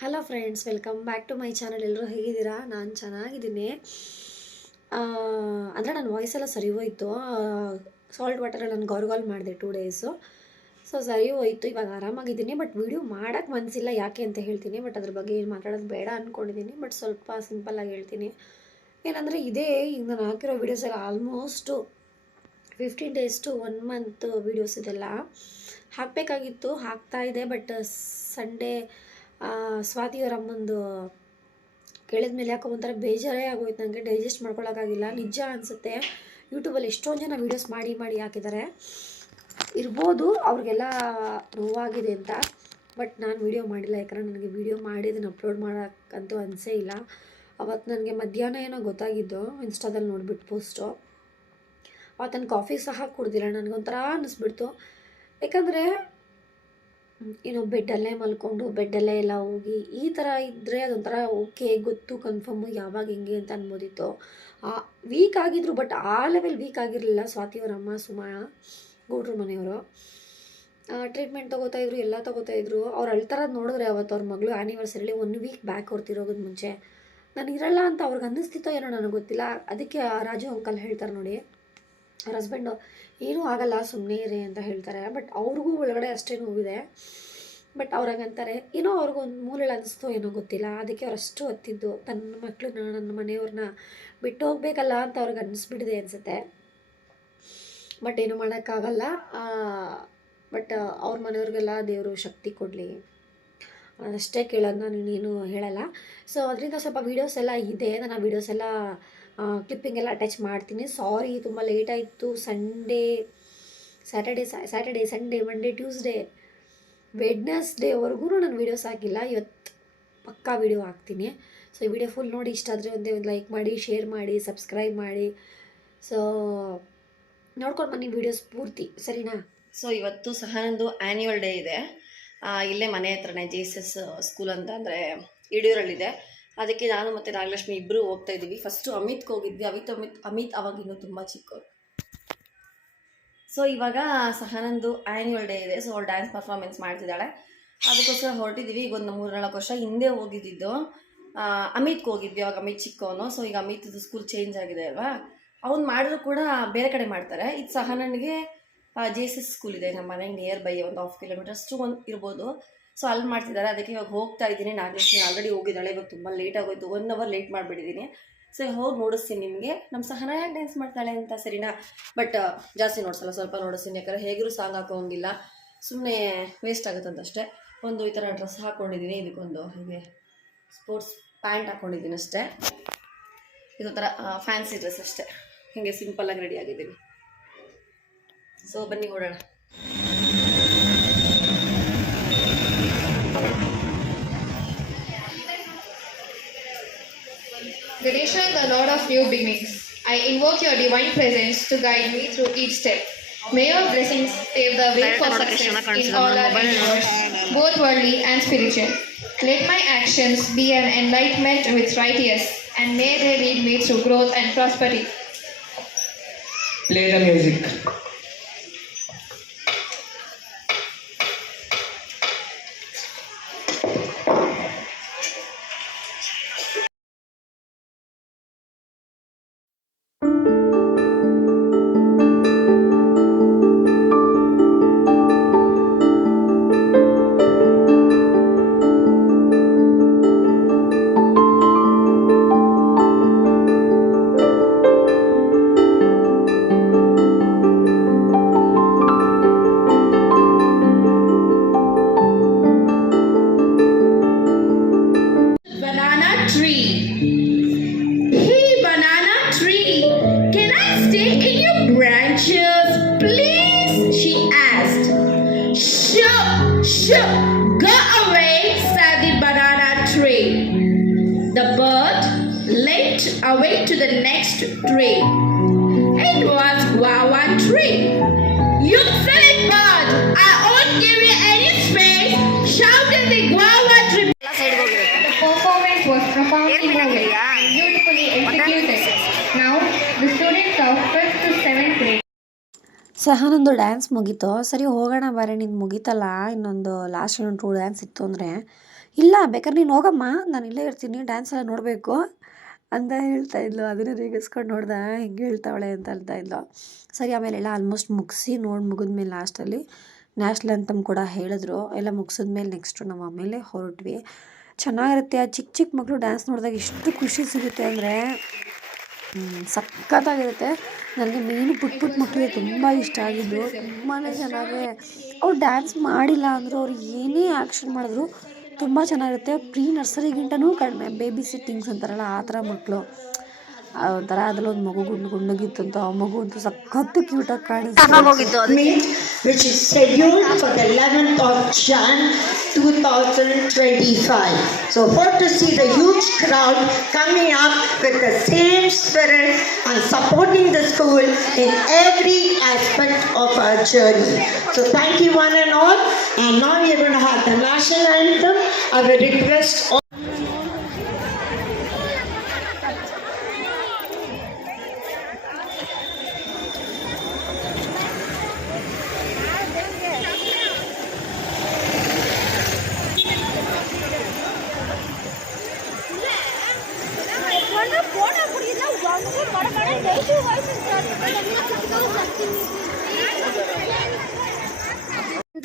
Hello friends welcome back to my channel ಎಲ್ಲರೂ ಹೇಗಿದ್ದೀರಾ? ನಾನು ಚೆನ್ನಾಗಿದ್ದೀನಿ. ಅಂದರೆ ನನ್ನ ವಾಯ್ಸ್ ಎಲ್ಲ ಸರಿ ಹೋಯ್ತು. ಸಾಲ್ಟ್ ವಾಟರಲ್ಲಿ ನಾನು ಗೌರ್ಗಾಲ್ ಮಾಡಿದೆ ಟೂ ಡೇಸು ಸೊ ಸರಿ ಹೋಯ್ತು. ಇವಾಗ ಆರಾಮಾಗಿದ್ದೀನಿ ಬಟ್ ವಿಡಿಯೋ ಮಾಡೋಕ್ಕೆ ಮನಸ್ಸಿಲ್ಲ ಯಾಕೆ ಅಂತ ಹೇಳ್ತೀನಿ. ಬಟ್ ಅದ್ರ ಬಗ್ಗೆ ಏನು ಮಾತಾಡೋದು ಬೇಡ ಅಂದ್ಕೊಂಡಿದ್ದೀನಿ ಬಟ್ ಸ್ವಲ್ಪ ಸಿಂಪಲ್ಲಾಗಿ ಹೇಳ್ತೀನಿ. ಏನಂದರೆ ಇದೇ ಈಗ ನಾನು ಹಾಕಿರೋ ವೀಡಿಯೋಸ್ ಎಲ್ಲ almost fifteen days to one month videos ಇದೆಲ್ಲ. ಹಾಕಬೇಕಾಗಿತ್ತು, ಹಾಕ್ತಾ ಇದೆ ಬಟ್ ಸಂಡೇ ಸ್ವಾತಿಯವರ ಅಮ್ಮಂದು ಕೇಳಿದ ಮೇಲೆ ಯಾಕೋ ಒಂಥರ ಬೇಜಾರೇ ಆಗೋಯ್ತು. ನನಗೆ ಡೈಜೆಸ್ಟ್ ಮಾಡ್ಕೊಳ್ಳೋಕ್ಕಾಗಿಲ್ಲ ನಿಜ ಅನಿಸುತ್ತೆ. ಯೂಟ್ಯೂಬಲ್ಲಿ ಎಷ್ಟೊಂದು ಜನ ವೀಡಿಯೋಸ್ ಮಾಡಿ ಮಾಡಿ ಹಾಕಿದ್ದಾರೆ. ಇರ್ಬೋದು ಅವ್ರಿಗೆಲ್ಲ ನೋವಾಗಿದೆ ಅಂತ. ಬಟ್ ನಾನು ವೀಡಿಯೋ ಮಾಡಿಲ್ಲ. ಯಾಕಂದರೆ ನನಗೆ ವೀಡಿಯೋ ಮಾಡಿ ಅದನ್ನು ಅಪ್ಲೋಡ್ ಮಾಡೋಕ್ಕಂತೂ ಅನಿಸೇ ಇಲ್ಲ. ಅವತ್ತು ನನಗೆ ಮಧ್ಯಾಹ್ನ ಏನೋ ಗೊತ್ತಾಗಿದ್ದು. ಇನ್ಸ್ಟಾದಲ್ಲಿ ನೋಡಿಬಿಟ್ಟು ಪೋಸ್ಟು ಅವತ್ತು ನಾನು ಕಾಫಿ ಸಹ ಕುಡ್ದಿಲ್ಲ. ನನಗೊಂಥರ ಅನ್ನಿಸ್ಬಿಡ್ತು ಯಾಕಂದರೆ ಏನೋ ಬೆಡ್ಡಲ್ಲೇ ಮಲ್ಕೊಂಡು ಬೆಡ್ಡಲ್ಲೇ ಎಲ್ಲ ಹೋಗಿ ಈ ಥರ ಇದ್ದರೆ ಅದೊಂಥರ ಓಕೆ ಗೊತ್ತು ಕನ್ಫರ್ಮು ಯಾವಾಗ ಹೆಂಗೆ ಅಂತ ಅನ್ಬೋದಿತ್ತು. ವೀಕ್ ಆಗಿದ್ರು ಬಟ್ ಆ ಲೆವೆಲ್ ವೀಕ್ ಆಗಿರಲಿಲ್ಲ ಸ್ವಾತಿಯವರಮ್ಮ ಸುಮಾ, ಗೌಡ್ರ ಮನೆಯವರು. ಟ್ರೀಟ್ಮೆಂಟ್ ತೊಗೋತಾ ಇದ್ರು, ಎಲ್ಲ ತೊಗೋತಾ ಇದ್ರು. ಅವ್ರು ಅಳ್ತಾರದು ನೋಡಿದ್ರೆ ಅವತ್ತು ಅವ್ರ ಮಗಳು ಆ್ಯನಿವರ್ಸರಿಲಿ ಒನ್ ವೀಕ್ ಬ್ಯಾಕ್ ಹೊರ್ತಿರೋಗೋದು ಮುಂಚೆ. ನಾನು ಇರಲ್ಲ ಅಂತ ಅವ್ರಿಗೆ ಅನ್ನಿಸ್ತಿತ್ತೋ ಏನೋ ನನಗೆ ಗೊತ್ತಿಲ್ಲ. ಅದಕ್ಕೆ ಆ ರಾಜು ಅಂಕಲ್ ಹೇಳ್ತಾರೆ ನೋಡಿ. ಅವ್ರ ಹಸ್ಬೆಂಡು, ಏನೂ ಆಗಲ್ಲ ಸುಮ್ಮನೆ ಇರಿ ಅಂತ ಹೇಳ್ತಾರೆ. ಬಟ್ ಅವ್ರಿಗೂ ಒಳಗಡೆ ಅಷ್ಟೇ ನೋವಿದೆ. ಬಟ್ ಅವ್ರಾಗಂತಾರೆ ಏನೋ ಅವ್ರಿಗೂ ಒಂದು ಮೂಲೆಯಲ್ಲಿ ಅನಿಸ್ತೋ ಏನೋ ಗೊತ್ತಿಲ್ಲ. ಅದಕ್ಕೆ ಅವ್ರು ಅಷ್ಟು ಹೊತ್ತಿದ್ದು. ತನ್ನ ಮಕ್ಕಳನ್ನ ನನ್ನ ಮನೆಯವ್ರನ್ನ ಬಿಟ್ಟು ಹೋಗ್ಬೇಕಲ್ಲ ಅಂತ ಅವ್ರಿಗೆ ಅನ್ನಿಸ್ಬಿಡಿದೆ ಅನಿಸುತ್ತೆ. ಬಟ್ ಏನು ಮಾಡೋಕ್ಕಾಗಲ್ಲ. ಬಟ್ ಅವ್ರ ಮನೆಯವ್ರಿಗೆಲ್ಲ ದೇವರು ಶಕ್ತಿ ಕೊಡಲಿ. ಅಷ್ಟೇ ಕೇಳೋದು ನಾನು ಇನ್ನೇನು ಹೇಳಲ್ಲ. ಸೊ ಅದರಿಂದ ಸ್ವಲ್ಪ ವೀಡಿಯೋಸ್ ಎಲ್ಲ ಇದೆ. ನಾನು ಆ ವೀಡಿಯೋಸ್ ಎಲ್ಲ ಕ್ಲಿಪ್ಪಿಂಗ್ ಎಲ್ಲ ಅಟ್ಯಾಚ್ ಮಾಡ್ತೀನಿ. ಸಾರಿ ತುಂಬ ಲೇಟ್ ಆಯಿತು. Sunday Saturday Saturday Sunday Monday Tuesday ವೆಡ್ನಸ್ಡೇವರೆಗೂ ನಾನು ವೀಡಿಯೋಸ್ ಹಾಕಿಲ್ಲ. ಇವತ್ತು ಪಕ್ಕಾ ವೀಡಿಯೋ ಹಾಕ್ತೀನಿ. ಸೊ ಈ ವಿಡಿಯೋ ಫುಲ್ ನೋಡಿ, ಇಷ್ಟ ಆದರೆ ಒಂದೇ ಒಂದು ಲೈಕ್ ಮಾಡಿ ಶೇರ್ ಮಾಡಿ ಸಬ್ಸ್ಕ್ರೈಬ್ ಮಾಡಿ. ಸೊ ನೋಡ್ಕೊಂಡು ಬನ್ನಿ ವೀಡಿಯೋಸ್ ಪೂರ್ತಿ. ಸರಿನಾ? ಸೊ ಇವತ್ತು ಸಹ ನಂದು ಆ್ಯನ್ಯುವಲ್ ಡೇ ಇದೆ. ಇಲ್ಲೇ ಮನೆ ಹತ್ರನೇ ಜೆ ಎಸ್ ಎಸ್ ಸ್ಕೂಲ್ ಅಂತ ಅಂದರೆ ಯಡಿಯೂರಲ್ಲಿದೆ ಅದಕ್ಕೆ ನಾನು ಮತ್ತು ನಾಗಲಕ್ಷ್ಮಿ ಇಬ್ಬರು ಹೋಗ್ತಾ ಇದ್ದೀವಿ. ಫಸ್ಟು ಅಮಿತ್ಗೆ ಹೋಗಿದ್ವಿ. ಅಮಿತ್ ಅಮಿತ್ ಅಮಿತ್ ಇನ್ನೂ ತುಂಬ ಚಿಕ್ಕವರು. ಸೊ ಇವಾಗ ಸಹನಂದು ಆ್ಯನ್ಯುವಲ್ ಡೇ ಇದೆ. ಸೊ ಅವಳು ಡ್ಯಾನ್ಸ್ ಪರ್ಫಾರ್ಮೆನ್ಸ್ ಮಾಡ್ತಿದ್ದಾಳೆ. ಅದಕ್ಕೋಸ್ಕರ ಹೊರಟಿದ್ದೀವಿ ಈಗ ಒಂದು ಮೂರು ನಾಲ್ಕು ವರ್ಷ ಹಿಂದೆ ಹೋಗಿದ್ದಿದ್ದು ಅಮಿತ್ಗೆ ಹೋಗಿದ್ವಿ. ಅವಾಗ ಅಮಿತ್ ಚಿಕ್ಕವನು. ಸೊ ಈಗ ಅಮಿತ್ದು ಸ್ಕೂಲ್ ಚೇಂಜ್ ಆಗಿದೆ ಅಲ್ವಾ? ಅವ್ನು ಮಾಡಿದ್ರು ಕೂಡ ಬೇರೆ ಕಡೆ ಮಾಡ್ತಾರೆ. ಇದು ಸಹನನಿಗೆ ಜೆ ಎಸ್ ಸ್ಕೂಲ್ ಇದೆ. ನಮ್ಮ ಮನೆಗೆ ನಿಯರ್ ಬೈ ಒಂದು ಹಾಫ್ ಕಿಲೋಮೀಟರ್ ಅಷ್ಟು ಒಂದು ಇರ್ಬೋದು. ಸೊ ಅಲ್ಲಿ ಮಾಡ್ತಿದ್ದಾರೆ. ಅದಕ್ಕೆ ಇವಾಗ ಹೋಗ್ತಾ ಇದ್ದೀನಿ. ನಾಗಲಕ್ಷ್ಮಿ ಆಲ್ರೆಡಿ ಹೋಗಿದ್ದಾಳೆ. ಇವಾಗ ತುಂಬ ಲೇಟ್ ಆಗೋಯ್ತು. ಒನ್ ಅವರ್ ಲೇಟ್ ಮಾಡಿಬಿಟ್ಟಿದ್ದೀನಿ. ಸೊ ಹೋಗಿ ನೋಡಿಸ್ತೀನಿ ನಿಮಗೆ. ನಮ್ಮ ಸಹನ ಯಾಕೆ ಡ್ಯಾನ್ಸ್ ಮಾಡ್ತಾಳೆ ಅಂತ, ಸರಿನಾ? ಬಟ್ ಜಾಸ್ತಿ ನೋಡಿಸಲ್ಲ. ಸ್ವಲ್ಪ ನೋಡಿಸ್ತೀನಿ. ಯಾಕಂದರೆ ಹೇಗಿರೂ ಸಾಂಗ್ ಹಾಕೋಂಗಿಲ್ಲ ಸುಮ್ಮನೆ ವೇಸ್ಟ್ ಆಗುತ್ತಂತಷ್ಟೇ ಒಂದು ಈ ಥರ ಡ್ರೆಸ್ ಹಾಕ್ಕೊಂಡಿದ್ದೀನಿ ಇದಕ್ಕೊಂದು ಹೀಗೆ ಸ್ಪೋರ್ಟ್ಸ್ ಪ್ಯಾಂಟ್ ಹಾಕ್ಕೊಂಡಿದ್ದೀನಿ ಅಷ್ಟೇ. ಇದು ಥರ ಫ್ಯಾನ್ಸಿ ಡ್ರೆಸ್ ಅಷ್ಟೇ. ಹೀಗೆ ಸಿಂಪಲ್ಲಾಗಿ ರೆಡಿ ಆಗಿದ್ದೀನಿ. ಸೊ ಬನ್ನಿ ಓಡೋಣ. Of new beginnings, I invoke your divine presence to guide me through each step. May your blessings pave the way for success in all our endeavors, both worldly and spiritual. Let my actions be an enlightenment with righteous, and may they lead me through growth and prosperity. Play the music. Shoo, shoo, go away, said the banana tree. The bird leaped away to the next tree. It was guava tree. You silly bird! I won't give you any space! shouted the guava tree. The performance was profoundly moving and beautifully executed. Now, the students of ಸಹನೊಂದು dance ಮುಗೀತು. ಸರಿ, ಹೋಗೋಣ ಬಾರೆ, ನಿಂದು ಮುಗೀತಲ್ಲ? ಇನ್ನೊಂದು last ಇನ್ನೊಂದು two dance ಇತ್ತು ಅಂದರೆ. ಇಲ್ಲ, ಬೇಕಾದ್ರೆ ನೀನು ಹೋಗಮ್ಮ. ನಾನು ಇಲ್ಲೇ ಇರ್ತೀನಿ ಡ್ಯಾನ್ಸ್ ಎಲ್ಲ ನೋಡಬೇಕು ಅಂತ ಹೇಳ್ತಾ ಇದ್ಲು. ಅದನ್ನು ರೀಗಿಸ್ಕೊಂಡು ನೋಡ್ದೆ, ಹಿಂಗೆ ಹೇಳ್ತಾವಳೆ ಅಂತ ಹೇಳ್ತಾ ಇದ್ಲು. ಸರಿ, ಆಮೇಲೆ ಎಲ್ಲ ಆಲ್ಮೋಸ್ಟ್ ಮುಗಿಸಿ ನೋಡಿ ಮುಗಿದ್ಮೇಲೆ ಲಾಸ್ಟಲ್ಲಿ ನ್ಯಾಷ್ನಲ್ ಅಂತಮ್ ಕೂಡ ಹೇಳಿದ್ರು. ಎಲ್ಲ ಮುಗಿಸಿದ್ಮೇಲೆ ನೆಕ್ಸ್ಟು ನಾವು ಆಮೇಲೆ ಹೊರಟ್ವಿ. ಚೆನ್ನಾಗಿರುತ್ತೆ. ಆ ಚಿಕ್ಕ ಚಿಕ್ಕ ಮಕ್ಕಳು ಡ್ಯಾನ್ಸ್ ನೋಡಿದಾಗ ಎಷ್ಟು ಖುಷಿ ಸಿಗುತ್ತೆ ಅಂದರೆ ಸಖತ್ತಾಗಿರುತ್ತೆ. ನನಗೆ ಮೀನು ಪುಟ್ ಪುಟ್ಟ ಮಕ್ಕಳಿಗೆ ತುಂಬ ಇಷ್ಟ ಆಗಿದ್ದು. ತುಂಬಾ ಚೆನ್ನಾಗಿ ಅವ್ರು ಡ್ಯಾನ್ಸ್ ಮಾಡಿಲ್ಲ ಅಂದರೂ, ಅವ್ರು ಏನೇ ಆ್ಯಕ್ಷನ್ ಮಾಡಿದ್ರು ತುಂಬ ಚೆನ್ನಾಗಿರುತ್ತೆ. ಪ್ರೀ ನರ್ಸರಿಗಿಂತನೂ ಕಡಿಮೆ. ಬೇಬಿ ಸಿಟ್ಟಿಂಗ್ಸ್ ಅಂತಾರಲ್ಲ, ಆ ಥರ ಮಕ್ಕಳು ಒಂಥರ ಅದ್ರಲ್ಲಿ ಒಂದು ಮಗು ಗುಂಡು ಗುಂಡಗಿತ್ತಂತ ಆ ಮಗು ಅಂತೂ ಸಖತ್ತು ಕ್ಯೂಟಾಗಿ ಕಾಣಿಸ್ತು meet which is scheduled for the 11th of Jan 2025. So hope to see the huge crowd coming up with the same spirit and supporting the school in every aspect of our journey. So thank you one and all. And now we are going to have the national anthem. I will request all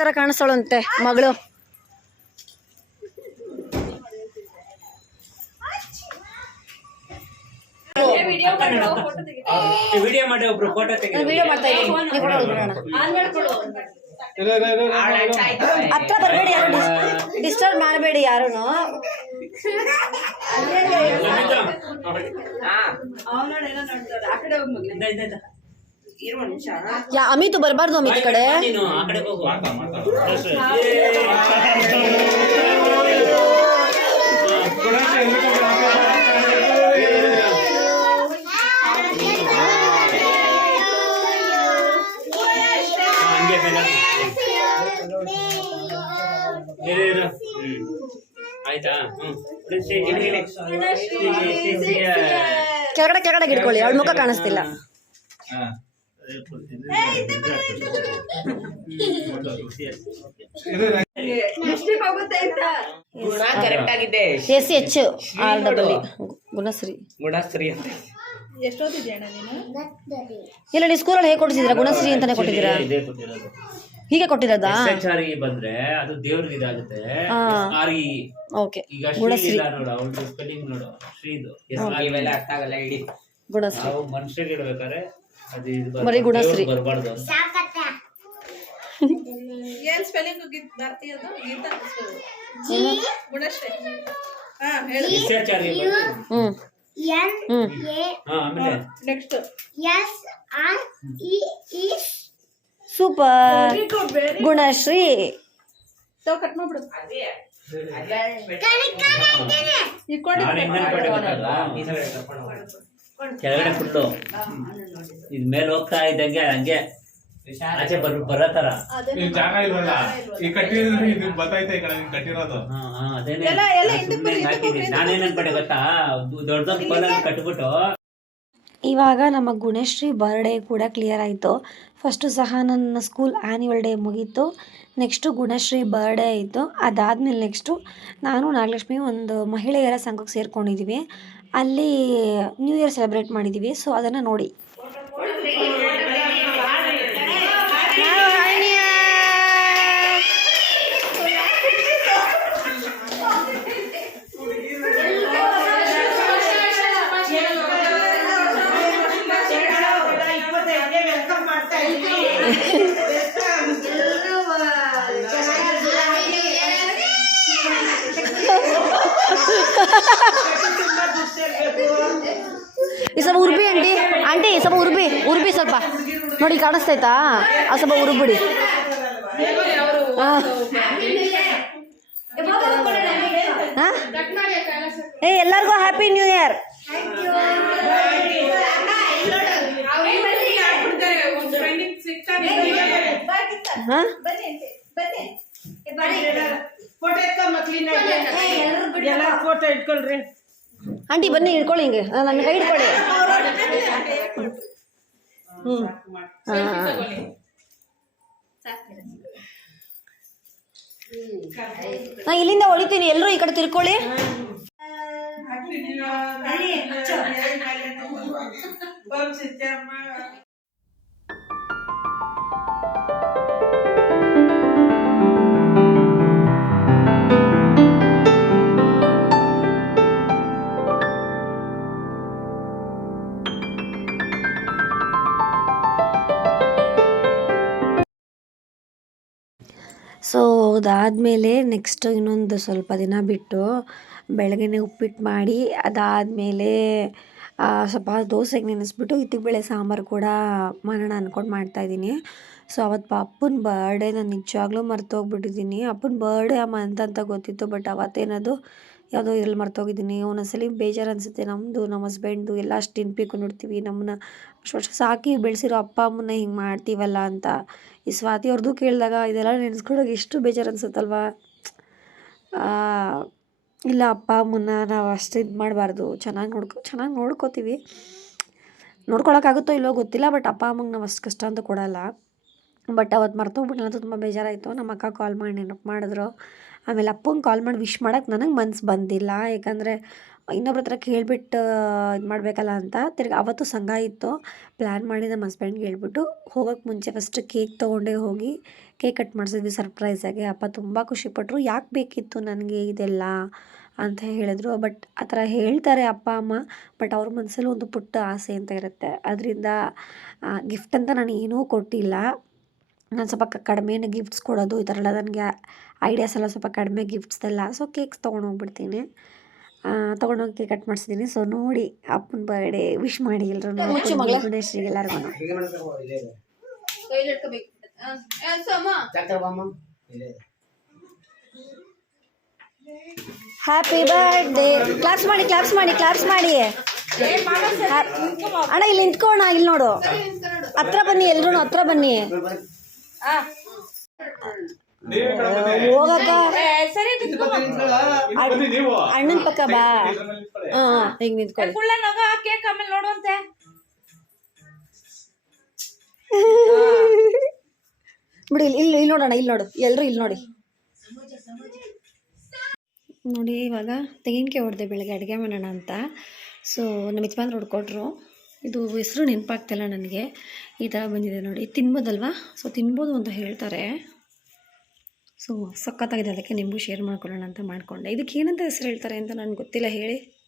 ಥರ ಕಾಣಿಸ್ತಾಳಂತೆ ಮಗಳು. Video ಮಾಡಿ ಒಬ್ರು photo ತೆಗೆದು. Video ಮಾಡ್ತಾ ಇದ್ದೀನಿ. ಹತ್ರ ಬರಬೇಡಿ ಯಾರು ಡಿಸ್ಟರ್ಬ್ ಮಾಡಬೇಡಿ ಯಾರು ಯಾ ಅಮಿತು ಬರಬಾರ್ದು ಅಮಿತ್ ಈ ಕಡೆ. ಆಯ್ತಾ. ಕೆಳಗಡೆ ಕೆಳಗಡೆ ಹಿಡ್ಕೊಳ್ಳಿ ಅವಳ ಮುಖ ಕಾಣಿಸ್ತಿಲ್ಲ. ಗುಣ ಕರೆಕ್ಟ್ ಆಗಿದೆ. S H R double Gunashree. Gunashree ಅಂತ. ಇಲ್ಲ ನೀವು ಸ್ಕೂಲಲ್ಲಿ ಹೇಗೆ ಕೊಟ್ಟಿದ್ದೀರಾ ಗುಣಶ್ರೀ ಅಂತಾನೆ ಕೊಟ್ಟಿದ್ದೀರಾ? ಹೀಗೆ ಕೊಟ್ಟಿರೋದಾ? ಎಸ್ ಎಚ್ ಬಂದ್ರೆ ಅದು ದೇವ್ರಿಗೆ ಇದಾಗುತ್ತೆ. E okay. ಈಗ ಗುಣಶ್ರೀ. ನೋಡು ಅವಳು ಸ್ಪೆಲ್ಲಿಂಗ್ ನೋಡು. ಶ್ರೀದು. ಇವೆಲ್ಲ ಅರ್ಥ ಆಗಲ್ಲ ಇಡಿ. ಗುಣಶ್ರೀ. ನಾವು ಮನುಷ್ಯರಿಗೆ ಇಡ್ಬೇಕಾದ್ರೆ ಬರೀ ಗುಣಶ್ರೀ. ಏನ್ spelling Gunashree. E hmm super. Gunashree. Cut ಮಾಡ್ಬಿಡು. ನಾನು ಇನ್ನೊಂದ್ ಕಡೆ ಗೊತ್ತಲ್ಲ? ಕೆಳಗಡೆ ಫುಲ್ಲು ಇದ್ ಮೇಲೆ ಹೋಗ್ತಾ ಇದ್ದಂಗೆ ಹಂಗೆ ಆಚೆ ಬರ್ ಬರೋ ತರ. ಇಲ್ಲಿ ಜಾಗ ಇಲ್ವಲ್ಲ? ಈ ಕಟ್ಟಿರೋದು ಇದು ಬತ್ತೈತೆ ಈ ಕಡೆ ನೀನ್ ಕಟ್ಟಿರೋದು. ಹಾ, ಹಾ, ಅದೇನೆ. ನಾನ್ ಸುಮ್ನೆ ಹಿಂಗ್ ಹಾಕಿದ್ದೀನಿ. ನಾನೇನ್ ಅನ್ಕೊಂಡೆ ಗೊತ್ತಾ? ದೊಡ್ಡ ದೊಡ್ಡ ಕೋಲಲ್ಲಿ ಕಟ್ಬಿಟ್ಟು. ಇವಾಗ ನಮ್ಮ ಗುಣಶ್ರೀ ಬರ್ಡೇ ಕೂಡ ಕ್ಲಿಯರ್ ಆಯಿತು. ಫಸ್ಟು ಸಹ ನನ್ನ ಸ್ಕೂಲ್ ಆ್ಯನ್ಯುವಲ್ ಡೇ ಮುಗೀತು. ನೆಕ್ಸ್ಟು ಗುಣಶ್ರೀ ಬರ್ಡೇ ಆಯಿತು. ಅದಾದಮೇಲೆ ನೆಕ್ಸ್ಟು ನಾನು ನಾಗಲಕ್ಷ್ಮಿ ಒಂದು ಮಹಿಳೆಯರ ಸಂಘಕ್ಕೆ ಸೇರ್ಕೊಂಡಿದ್ದೀವಿ ಅಲ್ಲಿ ನ್ಯೂ ಇಯರ್ ಸೆಲೆಬ್ರೇಟ್ ಮಾಡಿದ್ದೀವಿ ಸೊ ಅದನ್ನು ನೋಡಿ. ಈ ಸ್ವಲ್ಪ ಉರ್ಬಿ ಆಂಟಿ ಈ ಸ್ವಲ್ಪ ಉರ್ಬಿ ಉರ್ಬಿ ಸ್ವಲ್ಪ. ನೋಡಿ ಕಾಣಿಸ್ತೈತಾ ಆ ಸ್ವಲ್ಪ ಉರ್ಬಿಡಿ? ಏ ಎಲ್ಲರಿಗೂ ಹ್ಯಾಪಿ ನ್ಯೂ ಇಯರ್ ಹಾ ಆಂಟಿ ಬನ್ನಿ ಹಿಡ್ಕೊಳ್ಳಿ ಹಿಂಗೆ. ನನ್ನ ಕೈ ಹಿಡ್ಕೊಳ್ಳಿ. ಹ್ಮ್. ಹಾ ನಾ ಇಲ್ಲಿಂದ ಹೊಳಿತೀನಿ. ಎಲ್ಲರೂ ಈ ಕಡೆ ತಿರ್ಕೊಳ್ಳಿ. ಸೊ ಅದಾದಮೇಲೆ ನೆಕ್ಸ್ಟ್ ಇನ್ನೊಂದು ಸ್ವಲ್ಪ ದಿನ ಬಿಟ್ಟು ಬೆಳಗ್ಗೆನೆ ಉಪ್ಪಿಟ್ಟು ಮಾಡಿ, ಅದಾದಮೇಲೆ ಸ್ವಲ್ಪ ದೋಸೆಗೆ ನೆನೆಸ್ಬಿಟ್ಟು ಇತ್ತಿಗೆ ಸಾಂಬಾರು ಕೂಡ ಮಾಡೋಣ ಅಂದ್ಕೊಂಡು ಮಾಡ್ತಾಯಿದ್ದೀನಿ ಸೊ ಅವತ್ತು ಪಪ್ಪನ ಬರ್ಡೇ ನಾನು ನಿಜವಾಗ್ಲೂ ಮರ್ತೋಗ್ಬಿಟ್ಟಿದ್ದೀನಿ. ಅಪ್ಪನ ಬರ್ಡೇ ಮಂತ್ ಅಂತ ಗೊತ್ತಿತ್ತು ಬಟ್ ಅವತ್ತೇನದು ಯಾವುದೋ ಇದ್ರಲ್ಲಿ ಮರ್ತೋಗಿದ್ದೀನಿ. ಒಂದೊಂದ್ಸಲಿ ಬೇಜಾರು ಅನಿಸುತ್ತೆ ನಮ್ಮದು ನಮ್ಮ ಹಸ್ಬೆಂಡು ಎಲ್ಲ ಅಷ್ಟು ನೆನ್ಪಿಗೆ ನೋಡ್ತೀವಿ ನಮ್ಮನ್ನ ಅಷ್ಟು ವರ್ಷ ಸಾಕಿ ಬೆಳೆಸಿರೋ ಅಪ್ಪ ಅಮ್ಮನ್ನ ಹಿಂಗೆ ಮಾಡ್ತೀವಲ್ಲ ಅಂತ. ಈ ಸ್ವಾತಿ ಅವ್ರದ್ದು ಕೇಳಿದಾಗ ಇದೆಲ್ಲ ನೆನೆಸ್ಕೊಳ್ಳೋಕೆ ಎಷ್ಟು ಬೇಜಾರು ಅನ್ಸುತ್ತಲ್ವಾ? ಇಲ್ಲ ಅಪ್ಪ ಅಮ್ಮನ್ನ ನಾವು ಅಷ್ಟು ಇದು ಮಾಡಬಾರ್ದು. ಚೆನ್ನಾಗಿ ನೋಡ್ಕೊ, ಚೆನ್ನಾಗಿ ನೋಡ್ಕೋತೀವಿ. ನೋಡ್ಕೊಳಕ್ಕಾಗುತ್ತೋ ಇಲ್ಲೋ ಗೊತ್ತಿಲ್ಲ, ಬಟ್ ಅಪ್ಪ ಅಮ್ಮಂಗೆ ನಾವು ಅಷ್ಟು ಕಷ್ಟ ಅಂತ ಕೊಡಲ್ಲ. ಬಟ್ ಅವತ್ತು ಮರ್ತೋಗ್ಬಿಟ್ಟು ನನಗೂ ತುಂಬ ಬೇಜಾರಾಯಿತು. ನಮ್ಮ ಅಕ್ಕ ಕಾಲ್ ಮಾಡಿ ನೆನಪು ಮಾಡಿದ್ರು. ಆಮೇಲೆ ಅಪ್ಪಂಗೆ ಕಾಲ್ ಮಾಡಿ ವಿಶ್ ಮಾಡೋಕ್ಕೆ ನನಗೆ ಮನ್ಸು ಬಂದಿಲ್ಲ. ಯಾಕಂದರೆ ಇನ್ನೊಬ್ರ ಹತ್ರ ಕೇಳಿಬಿಟ್ಟು ಇದು ಮಾಡಬೇಕಲ್ಲ ಅಂತ ತಿರ್ಗಿ ಅವತ್ತು ಸಂಘ ಇತ್ತು. ಪ್ಲ್ಯಾನ್ ಮಾಡಿ ನಮ್ಮ ಹಸ್ಬೆಂಡ್ಗೆ ಹೇಳ್ಬಿಟ್ಟು ಹೋಗೋಕ್ಕೆ ಮುಂಚೆ ಫಸ್ಟ್ ಕೇಕ್ ತೊಗೊಂಡೇ ಹೋಗಿ ಕೇಕ್ ಕಟ್ ಮಾಡಿಸಿದ್ವಿ ಸರ್ಪ್ರೈಸಾಗಿ ಅಪ್ಪ ತುಂಬ ಖುಷಿಪಟ್ಟರು ಯಾಕೆ ಬೇಕಿತ್ತು ನನಗೆ ಇದೆಲ್ಲ ಅಂತ ಹೇಳಿದ್ರು. ಬಟ್ ಆ ಥರ ಹೇಳ್ತಾರೆ ಅಪ್ಪ, ಅಮ್ಮ ಬಟ್ ಅವ್ರ ಮನಸ್ಸಲ್ಲಿ ಒಂದು ಪುಟ್ಟ ಆಸೆ ಅಂತ ಇರುತ್ತೆ. ಅದರಿಂದ ಗಿಫ್ಟ್ ಅಂತ ನಾನು ಏನೂ ಕೊಟ್ಟಿಲ್ಲ. ನಾನು ಸ್ವಲ್ಪ ಕ ಕಡಿಮೆನೇ ಗಿಫ್ಟ್ಸ್ ಕೊಡೋದು ಈ ಥರ ಎಲ್ಲ ನನಗೆ ಐಡಿಯಾಸ್ ಎಲ್ಲ ಸ್ವಲ್ಪ ಕಡಿಮೆ ಗಿಫ್ಟ್ಸ್ ಎಲ್ಲ ಸೊ ಕೇಕ್ಸ್ ತೊಗೊಂಡೋಗ್ಬಿಡ್ತೀನಿ. ತೊಗೊಂಡೋಗಿ ಕೇಕ್ ಕಟ್ ಮಾಡಿಸಿದ್ದೀನಿ ಸೊ ನೋಡಿ ಅಪ್ಪನ ಬರ್ಡೇ ವಿಶ್ ಮಾಡಿ ಎಲ್ಲರೂ. ಗಣೇಶ್ರಿಗೆ ಎಲ್ಲರಿಗೂ ಹ್ಯಾಪಿ ಬರ್ಡೇ ಕ್ಲಾಪ್ಸ್ ಮಾಡಿ ಕ್ಲಾಪ್ಸ್ ಮಾಡಿ ಕ್ಲಾಪ್ಸ್ ಮಾಡಿ. ಅಣ್ಣ ಇಲ್ಲಿ ನಿಂತ್ಕೋಣ ಇಲ್ಲಿ ನೋಡು. ಹತ್ರ ಬನ್ನಿ ಎಲ್ರು ಹತ್ರ ಬನ್ನಿ. ಹೋಗಕ್ಕ. ಸರಿ ಅಣ್ಣನ ಪಕ್ಕ ಬಾ. ಹಾ ಹಿಂಗ್ ನಿಂತ್ಕೊಳ್ಳಿ. ಕುಳ್ಳ ನಗ ಕೇಕ್ ಆಮೇಲೆ ನೋಡುವಂತೆ. ಬಿಡಿ ಇಲ್ಲಿ ಇಲ್ಲಿ ಇಲ್ಲಿ ನೋಡೋಣ ಇಲ್ಲಿ ನೋಡು. ಎಲ್ಲರೂ ಇಲ್ಲಿ ನೋಡಿ. ನೋಡಿ ಇವಾಗ ತೆಂಗಿನಕಾಯಿ ಹೊಡೆದೆ ಬೆಳಗ್ಗೆ ಅಡುಗೆ ಮಾಡೋಣ ಅಂತ. ಸೊ ನಮ್ಮ ಯಜಮಾನ್ರು ಹೊಡ್ಕೊಟ್ರು. ಇದು ಹೆಸರು ನೆನಪಾಗ್ತಿಲ್ಲ ನನಗೆ. ಈ ಥರ ಬಂದಿದೆ ನೋಡಿ. ತಿನ್ಬೋದಲ್ವಾ? ಸೊ ತಿನ್ಬೋದು ಅಂತ ಹೇಳ್ತಾರೆ. ಸೊ ಸಖತ್ತಾಗಿದೆ. ಅದಕ್ಕೆ ನಿಮಗೂ ಶೇರ್ ಮಾಡ್ಕೊಳ್ಳೋಣ ಅಂತ ಮಾಡಿಕೊಂಡೆ. ಇದಕ್ಕೆ ಏನಂತ ಹೆಸರು ಹೇಳ್ತಾರೆ ಅಂತ ನನಗೆ ಗೊತ್ತಿಲ್ಲ. ಹೇಳಿ.